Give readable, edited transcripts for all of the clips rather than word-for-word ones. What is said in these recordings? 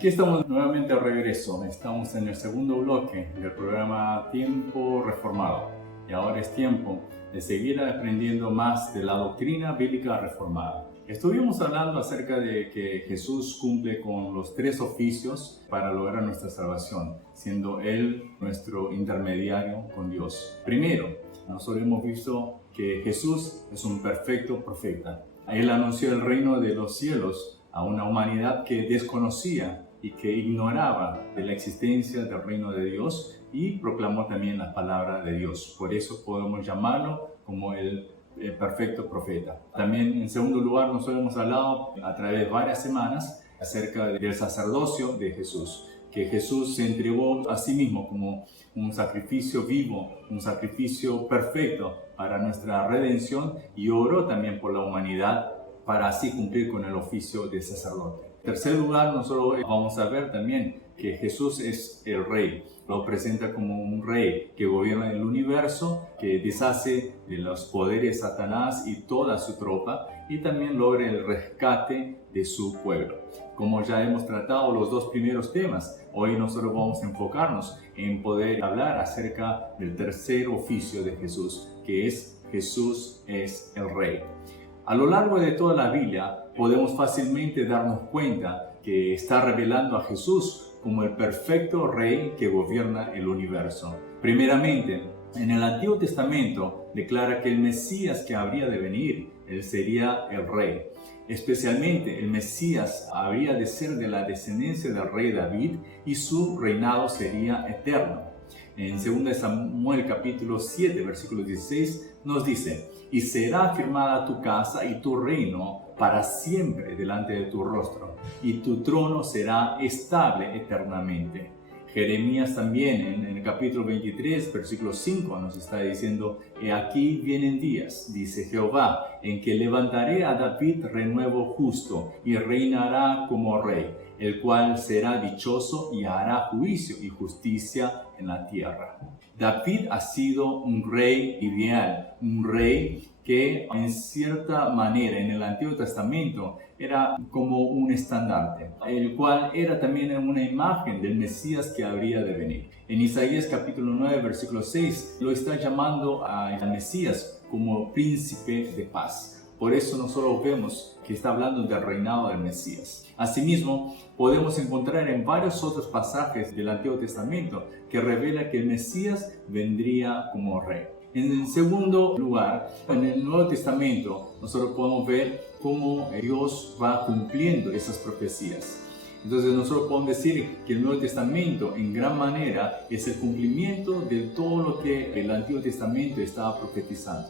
Aquí estamos nuevamente de regreso. Estamos en el segundo bloque del programa Tiempo Reformado. Y ahora es tiempo de seguir aprendiendo más de la doctrina bíblica reformada. Estuvimos hablando acerca de que Jesús cumple con los 3 oficios para lograr nuestra salvación, siendo Él nuestro intermediario con Dios. Primero, nosotros hemos visto que Jesús es un perfecto profeta. Él anunció el reino de los cielos a una humanidad que desconocía y que ignoraba de la existencia del reino de Dios, y proclamó también la palabra de Dios. Por eso podemos llamarlo como el perfecto profeta. También, en segundo lugar, nosotros hemos hablado a través de varias semanas acerca del sacerdocio de Jesús, que Jesús se entregó a sí mismo como un sacrificio vivo, un sacrificio perfecto para nuestra redención, y oró también por la humanidad para así cumplir con el oficio de sacerdote. En tercer lugar, nosotros vamos a ver también que Jesús es el Rey. Lo presenta como un Rey que gobierna el universo, que deshace de los poderes de Satanás y toda su tropa, y también logra el rescate de su pueblo. Como ya hemos tratado los 2 primeros temas, hoy nosotros vamos a enfocarnos en poder hablar acerca del tercer oficio de Jesús, que es Jesús es el Rey. A lo largo de toda la Biblia podemos fácilmente darnos cuenta que está revelando a Jesús como el perfecto Rey que gobierna el universo. Primeramente, en el Antiguo Testamento declara que el Mesías que habría de venir, él sería el Rey. Especialmente el Mesías habría de ser de la descendencia del rey David y su reinado sería eterno. En 2 Samuel capítulo 7, versículo 16 nos dice: y será firmada tu casa y tu reino para siempre delante de tu rostro, y tu trono será estable eternamente. Jeremías también en el capítulo 23, versículo 5 nos está diciendo: he aquí vienen días, dice Jehová, en que levantaré a David renuevo justo, y reinará como rey, el cual será dichoso y hará juicio y justicia en la tierra. David ha sido un rey ideal, un rey que en cierta manera en el Antiguo Testamento era como un estandarte, el cual era también una imagen del Mesías que habría de venir. En Isaías capítulo 9, versículo 6, lo está llamando al Mesías como príncipe de paz. Por eso nosotros vemos que está hablando del reinado del Mesías. Asimismo, podemos encontrar en varios otros pasajes del Antiguo Testamento que revela que el Mesías vendría como rey. En segundo lugar, en el Nuevo Testamento, nosotros podemos ver cómo Dios va cumpliendo esas profecías. Entonces nosotros podemos decir que el Nuevo Testamento en gran manera es el cumplimiento de todo lo que el Antiguo Testamento estaba profetizando.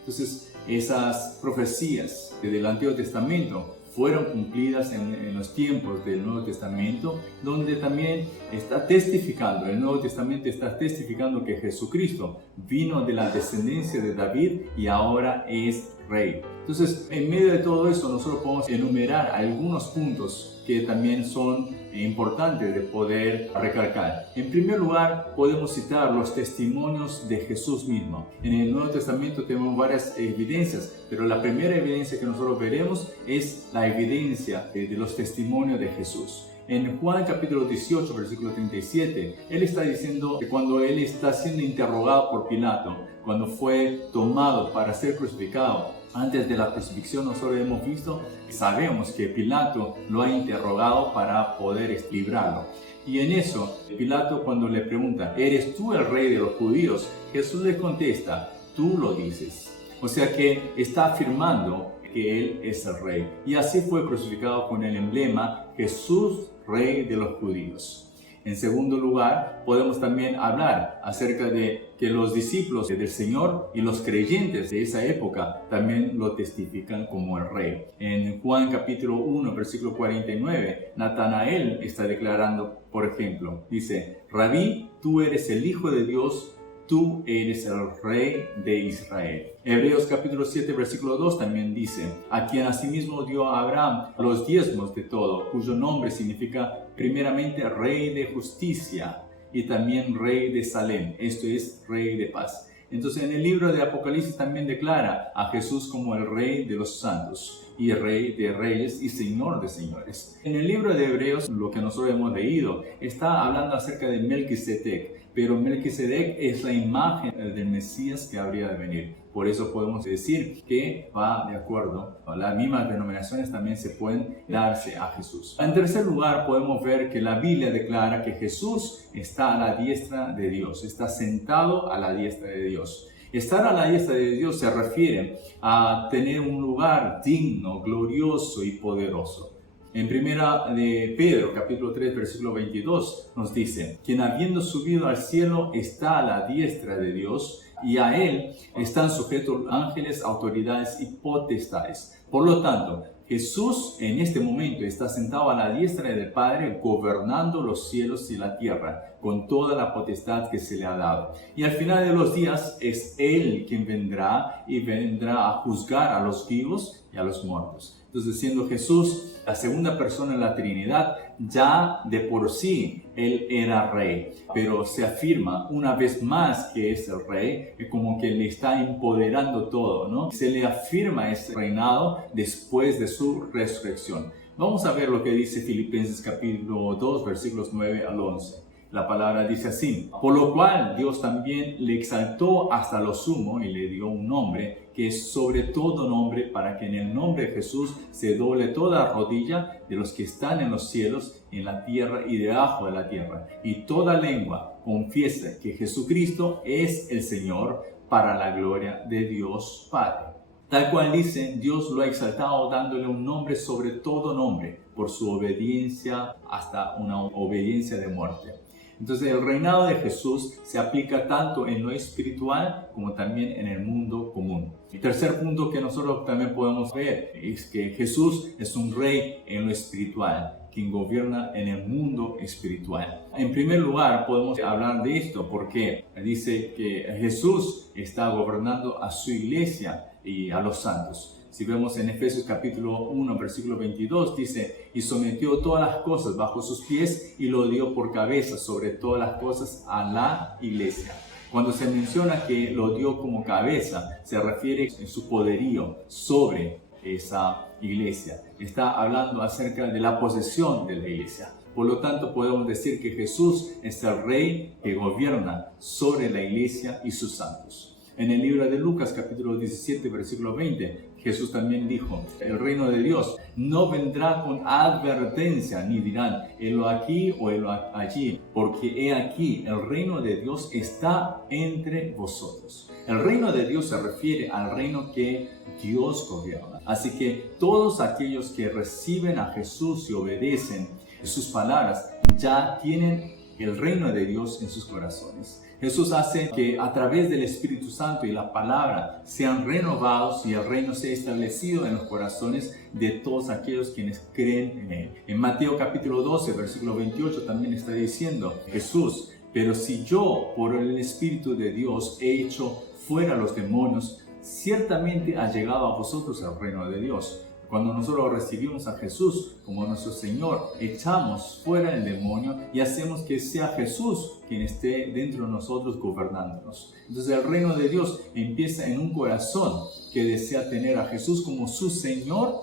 Entonces esas profecías del Antiguo Testamento fueron cumplidas en los tiempos del Nuevo Testamento, donde también está testificando, el Nuevo Testamento está testificando que Jesucristo vino de la descendencia de David y ahora es Rey. Entonces, en medio de todo eso, nosotros podemos enumerar algunos puntos que también son importantes de poder recalcar. En primer lugar, podemos citar los testimonios de Jesús mismo. En el Nuevo Testamento tenemos varias evidencias, pero la primera evidencia que nosotros veremos es la evidencia de los testimonios de Jesús. En Juan capítulo 18, versículo 37, él está diciendo que cuando él está siendo interrogado por Pilato, cuando fue tomado para ser crucificado, antes de la crucifixión nosotros hemos visto, sabemos que Pilato lo ha interrogado para poder librarlo. Y en eso, Pilato cuando le pregunta: ¿eres tú el rey de los judíos?, Jesús le contesta: tú lo dices. O sea que está afirmando que él es el rey. Y así fue crucificado con el emblema Jesús, Rey de los judíos. En segundo lugar, podemos también hablar acerca de que los discípulos del Señor y los creyentes de esa época también lo testifican como el Rey. En Juan capítulo 1, versículo 49, Natanael está declarando, por ejemplo, dice: Rabí, tú eres el Hijo de Dios, tú eres el Rey de Israel. Hebreos capítulo 7, versículo 2 también dice: a quien asimismo dio a Abraham los diezmos de todo, cuyo nombre significa primeramente Rey de Justicia y también Rey de Salem, esto es Rey de Paz. Entonces en el libro de Apocalipsis también declara a Jesús como el Rey de los santos. y Rey de reyes y Señor de señores. En el libro de Hebreos, lo que nosotros hemos leído, está hablando acerca de Melquisedec, pero Melquisedec es la imagen del Mesías que habría de venir. Por eso podemos decir que va de acuerdo. Las mismas denominaciones también se pueden darse a Jesús. En tercer lugar, podemos ver que la Biblia declara que Jesús está a la diestra de Dios, está sentado a la diestra de Dios. Estar a la diestra de Dios se refiere a tener un lugar digno, glorioso y poderoso. En primera de Pedro, capítulo 3, versículo 22, nos dice: quien habiendo subido al cielo está a la diestra de Dios, y a él están sujetos ángeles, autoridades y potestades. Por lo tanto, Jesús en este momento está sentado a la diestra del Padre, gobernando los cielos y la tierra, con toda la potestad que se le ha dado. Y al final de los días es Él quien vendrá a juzgar a los vivos y a los muertos. Entonces, siendo Jesús la segunda persona en la Trinidad, ya de por sí Él era Rey, pero se afirma una vez más que es el Rey, como que le está empoderando todo, ¿no? Se le afirma ese reinado después de su resurrección. Vamos a ver lo que dice Filipenses capítulo 2, versículos 9 al 11. La palabra dice así: por lo cual Dios también le exaltó hasta lo sumo y le dio un nombre que es sobre todo nombre, para que en el nombre de Jesús se doble toda rodilla de los que están en los cielos, en la tierra y debajo de la tierra, y toda lengua confiese que Jesucristo es el Señor, para la gloria de Dios Padre. Tal cual dice, Dios lo ha exaltado dándole un nombre sobre todo nombre, por su obediencia hasta una obediencia de muerte. Entonces el reinado de Jesús se aplica tanto en lo espiritual como también en el mundo común. El tercer punto que nosotros también podemos ver es que Jesús es un rey en lo espiritual, quien gobierna en el mundo espiritual. En primer lugar, podemos hablar de esto porque dice que Jesús está gobernando a su iglesia y a los santos. Si vemos en Efesios capítulo 1, versículo 22, dice: y sometió todas las cosas bajo sus pies y lo dio por cabeza sobre todas las cosas a la iglesia. Cuando se menciona que lo dio como cabeza, se refiere a su poderío sobre esa iglesia. Está hablando acerca de la posesión de la iglesia. Por lo tanto, podemos decir que Jesús es el Rey que gobierna sobre la iglesia y sus santos. En el libro de Lucas, capítulo 17, versículo 20, Jesús también dijo: el reino de Dios no vendrá con advertencia, ni dirán, helo aquí o helo allí, porque he aquí, el reino de Dios está entre vosotros. El reino de Dios se refiere al reino que Dios gobierna. Así que todos aquellos que reciben a Jesús y obedecen sus palabras, ya tienen el reino de Dios en sus corazones. Jesús hace que a través del Espíritu Santo y la palabra sean renovados y el reino sea establecido en los corazones de todos aquellos quienes creen en Él. En Mateo capítulo 12, versículo 28 también está diciendo Jesús: pero si yo por el Espíritu de Dios he hecho fuera los demonios, ciertamente ha llegado a vosotros el reino de Dios. Cuando nosotros recibimos a Jesús como nuestro Señor, echamos fuera el demonio y hacemos que sea Jesús quien esté dentro de nosotros gobernándonos. Entonces el reino de Dios empieza en un corazón que desea tener a Jesús como su Señor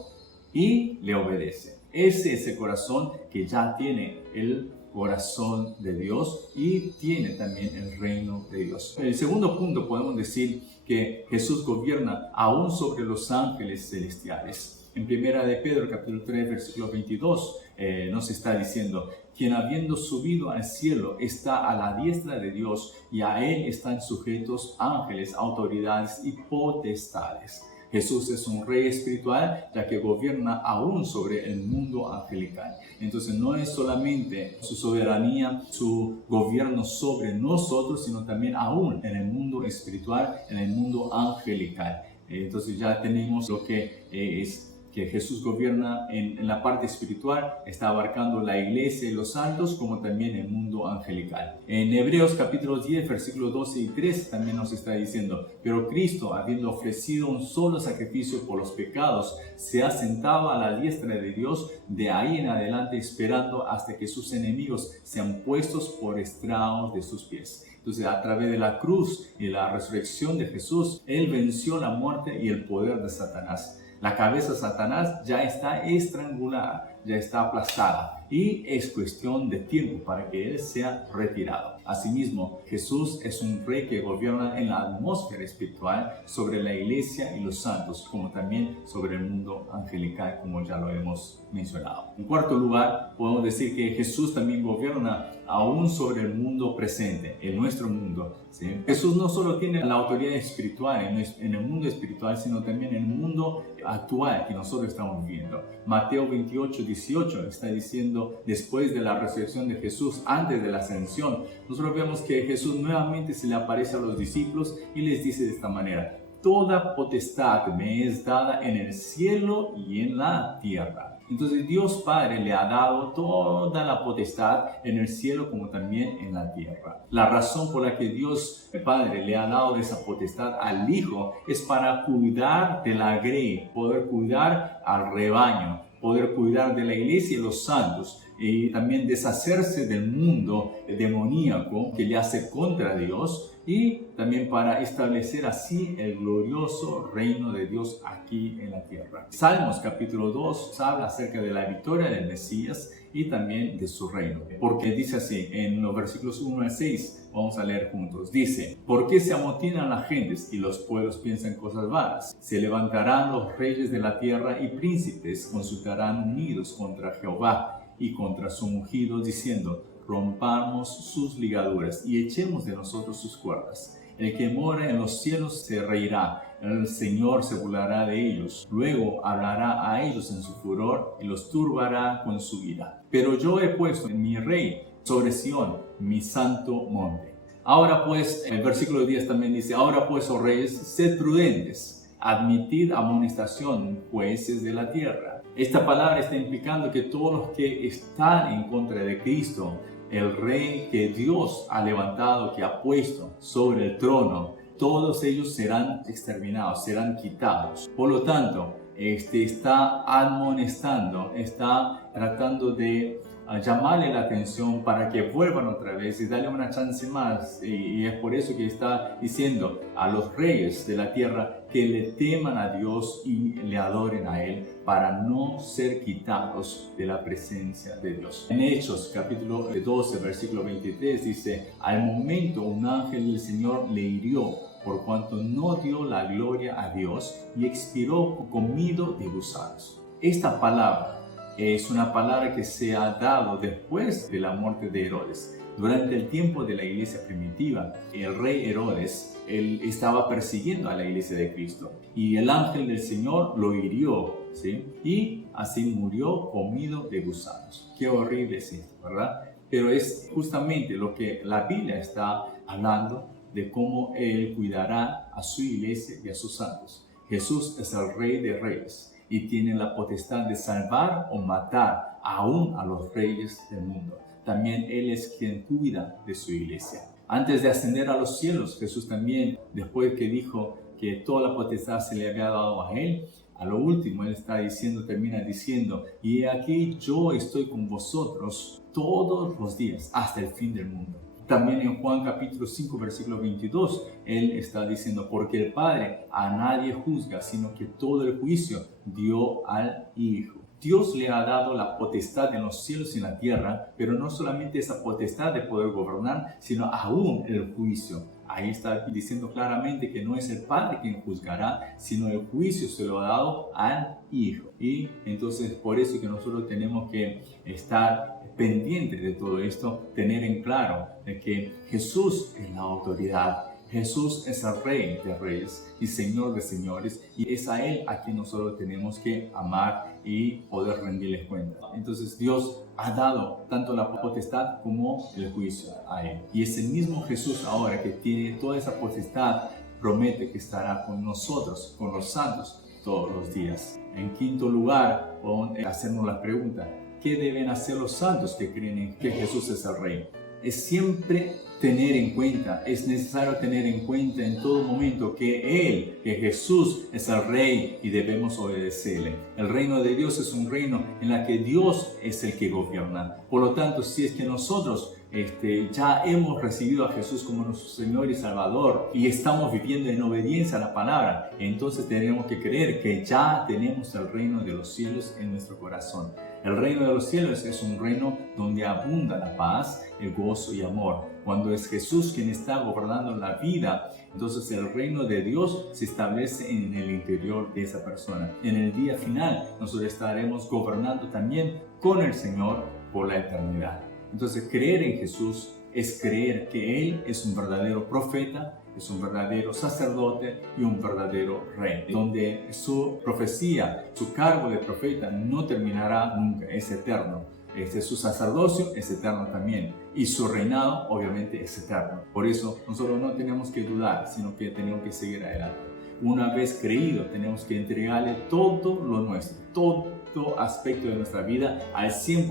y le obedece. Ese es el corazón que ya tiene el corazón de Dios y tiene también el reino de Dios. El segundo punto, podemos decir que Jesús gobierna aún sobre los ángeles celestiales. En primera de Pedro, capítulo 3, versículo 22, nos está diciendo: quien habiendo subido al cielo está a la diestra de Dios, y a él están sujetos ángeles, autoridades y potestades. Jesús es un rey espiritual, ya que gobierna aún sobre el mundo angelical. Entonces no es solamente su soberanía, su gobierno sobre nosotros, sino también aún en el mundo espiritual, en el mundo angelical. Entonces ya tenemos lo que es que Jesús gobierna en la parte espiritual, está abarcando la iglesia y los santos, como también el mundo angelical. En Hebreos capítulo 10, versículos 12 y 13 también nos está diciendo: pero Cristo, habiendo ofrecido un solo sacrificio por los pecados, se ha sentado a la diestra de Dios, de ahí en adelante esperando hasta que sus enemigos sean puestos por estrados de sus pies. Entonces, a través de la cruz y la resurrección de Jesús, Él venció la muerte y el poder de Satanás. La cabeza de Satanás ya está estrangulada, ya está aplastada y es cuestión de tiempo para que él sea retirado. Asimismo, Jesús es un rey que gobierna en la atmósfera espiritual sobre la iglesia y los santos, como también sobre el mundo angelical, como ya lo hemos mencionado. En cuarto lugar, podemos decir que Jesús también gobierna aún sobre el mundo presente, en nuestro mundo, ¿sí? Jesús no solo tiene la autoridad espiritual en el mundo espiritual, sino también en el mundo actual que nosotros estamos viviendo. Mateo 28:18 está diciendo, después de la resurrección de Jesús, antes de la ascensión, nosotros vemos que Jesús nuevamente se le aparece a los discípulos y les dice de esta manera: toda potestad me es dada en el cielo y en la tierra. Entonces Dios Padre le ha dado toda la potestad en el cielo como también en la tierra. La razón por la que Dios Padre le ha dado esa potestad al Hijo es para cuidar de la grey, poder cuidar al rebaño, poder cuidar de la iglesia y los santos, y también deshacerse del mundo demoníaco que le hace contra Dios, y también para establecer así el glorioso reino de Dios aquí en la tierra. Salmos capítulo 2 habla acerca de la victoria del Mesías y también de su reino, porque dice así en los versículos 1 al 6, vamos a leer juntos. Dice: ¿por qué se amotinan las gentes y los pueblos piensan cosas vanas? Se levantarán los reyes de la tierra y príncipes consultarán unidos contra Jehová y contra su ungido, diciendo: rompamos sus ligaduras y echemos de nosotros sus cuerdas. El que mora en los cielos se reirá, el Señor se burlará de ellos. Luego hablará a ellos en su furor y los turbará con su ira. Pero yo he puesto en mi rey sobre Sión, mi santo monte. Ahora pues, el versículo 10 también dice: ahora pues, oh reyes, sed prudentes, admitid amonestación, jueces de la tierra. Esta palabra está implicando que todos los que están en contra de Cristo, el rey que Dios ha levantado, que ha puesto sobre el trono, todos ellos serán exterminados, serán quitados. Por lo tanto, está amonestando, está tratando de llamarle la atención para que vuelvan otra vez y darle una chance más. Y es por eso que está diciendo a los reyes de la tierra que le teman a Dios y le adoren a Él para no ser quitados de la presencia de Dios. En Hechos capítulo 12 versículo 23 dice: al momento un ángel del Señor le hirió por cuanto no dio la gloria a Dios y expiró comido de gusanos. Esta palabra es una palabra que se ha dado después de la muerte de Herodes. Durante el tiempo de la iglesia primitiva, el rey Herodes, él estaba persiguiendo a la iglesia de Cristo y el ángel del Señor lo hirió, ¿sí? Y así murió comido de gusanos. Qué horrible es esto, ¿verdad? Pero es justamente lo que la Biblia está hablando de cómo Él cuidará a su iglesia y a sus santos. Jesús es el Rey de Reyes y tiene la potestad de salvar o matar aún a los reyes del mundo. También Él es quien cuida de su iglesia. Antes de ascender a los cielos, Jesús también, después que dijo que toda la potestad se le había dado a Él, a lo último Él termina diciendo: y aquí yo estoy con vosotros todos los días hasta el fin del mundo. También en Juan capítulo 5 versículo 22, Él está diciendo: porque el Padre a nadie juzga, sino que todo el juicio dio al Hijo. Dios le ha dado la potestad en los cielos y en la tierra, pero no solamente esa potestad de poder gobernar, sino aún el juicio. Ahí está diciendo claramente que no es el Padre quien juzgará, sino el juicio se lo ha dado al Hijo. Y entonces por eso que nosotros tenemos que estar pendientes de todo esto, tener en claro de que Jesús es la autoridad. Jesús es el Rey de Reyes y Señor de Señores, y es a Él a quien nosotros tenemos que amar y poder rendirles cuenta. Entonces Dios ha dado tanto la potestad como el juicio a Él. Y es el mismo Jesús ahora que tiene toda esa potestad, promete que estará con nosotros, con los santos, todos los días. En quinto lugar, podemos hacernos la pregunta: ¿qué deben hacer los santos que creen en que Jesús es el Rey? Es siempre tener en cuenta, es necesario tener en cuenta en todo momento que Jesús es el Rey y debemos obedecerle. El reino de Dios es un reino en el que Dios es el que gobierna. Por lo tanto, si es que nosotros ya hemos recibido a Jesús como nuestro Señor y Salvador y estamos viviendo en obediencia a la palabra, entonces tenemos que creer que ya tenemos el reino de los cielos en nuestro corazón. El reino de los cielos es un reino donde abunda la paz, el gozo y amor. Cuando es Jesús quien está gobernando la vida, entonces el reino de Dios se establece en el interior de esa persona. En el día final, nosotros estaremos gobernando también con el Señor por la eternidad. Entonces, creer en Jesús es creer que Él es un verdadero profeta, es un verdadero sacerdote y un verdadero rey, donde su profecía, su cargo de profeta no terminará nunca, es eterno. Su sacerdocio es eterno también y su reinado obviamente es eterno. Por eso nosotros no tenemos que dudar, sino que tenemos que seguir adelante. Una vez creído, tenemos que entregarle todo lo nuestro, todo aspecto de nuestra vida al 100%,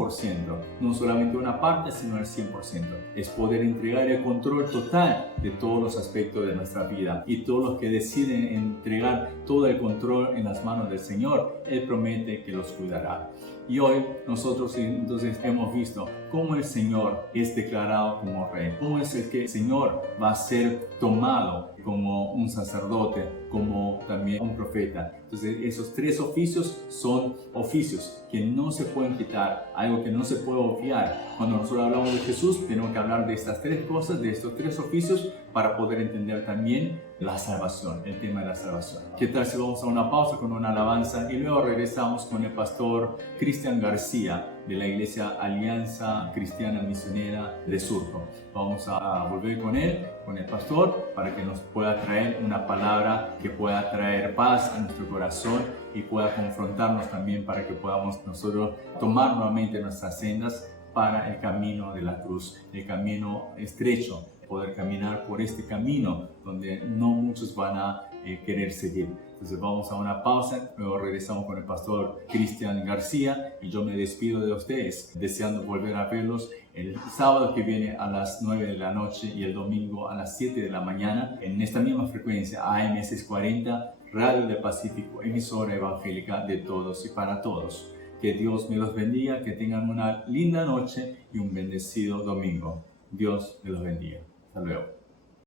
no solamente una parte, sino al 100%. Es poder entregar el control total de todos los aspectos de nuestra vida, y todos los que deciden entregar todo el control en las manos del Señor, Él promete que los cuidará. Y hoy nosotros entonces hemos visto cómo el Señor es declarado como rey, cómo es el que el Señor va a ser tomado como un sacerdote, como también un profeta. Entonces esos tres oficios son oficios que no se pueden quitar, algo que no se puede obviar. Cuando nosotros hablamos de Jesús, tenemos que hablar de estas tres cosas, de estos tres oficios, para poder entender también la salvación, el tema de la salvación. ¿Qué tal si vamos a una pausa con una alabanza y luego regresamos con el pastor Cristian García de la Iglesia Alianza Cristiana Misionera de Surco? Vamos a volver con él, con el pastor, para que nos pueda traer una palabra que pueda traer paz a nuestro corazón y pueda confrontarnos también, para que podamos nosotros tomar nuevamente nuestras sendas para el camino de la cruz, el camino estrecho, poder caminar por este camino donde no muchos van a querer seguir. Entonces vamos a una pausa, luego regresamos con el pastor Cristian García y yo me despido de ustedes, deseando volver a verlos el sábado que viene a las 9 de la noche y el domingo a las 7 de la mañana en esta misma frecuencia, AM 640, Radio del Pacífico, emisora evangélica de todos y para todos. Que Dios me los bendiga, que tengan una linda noche y un bendecido domingo. Dios me los bendiga. Hasta luego.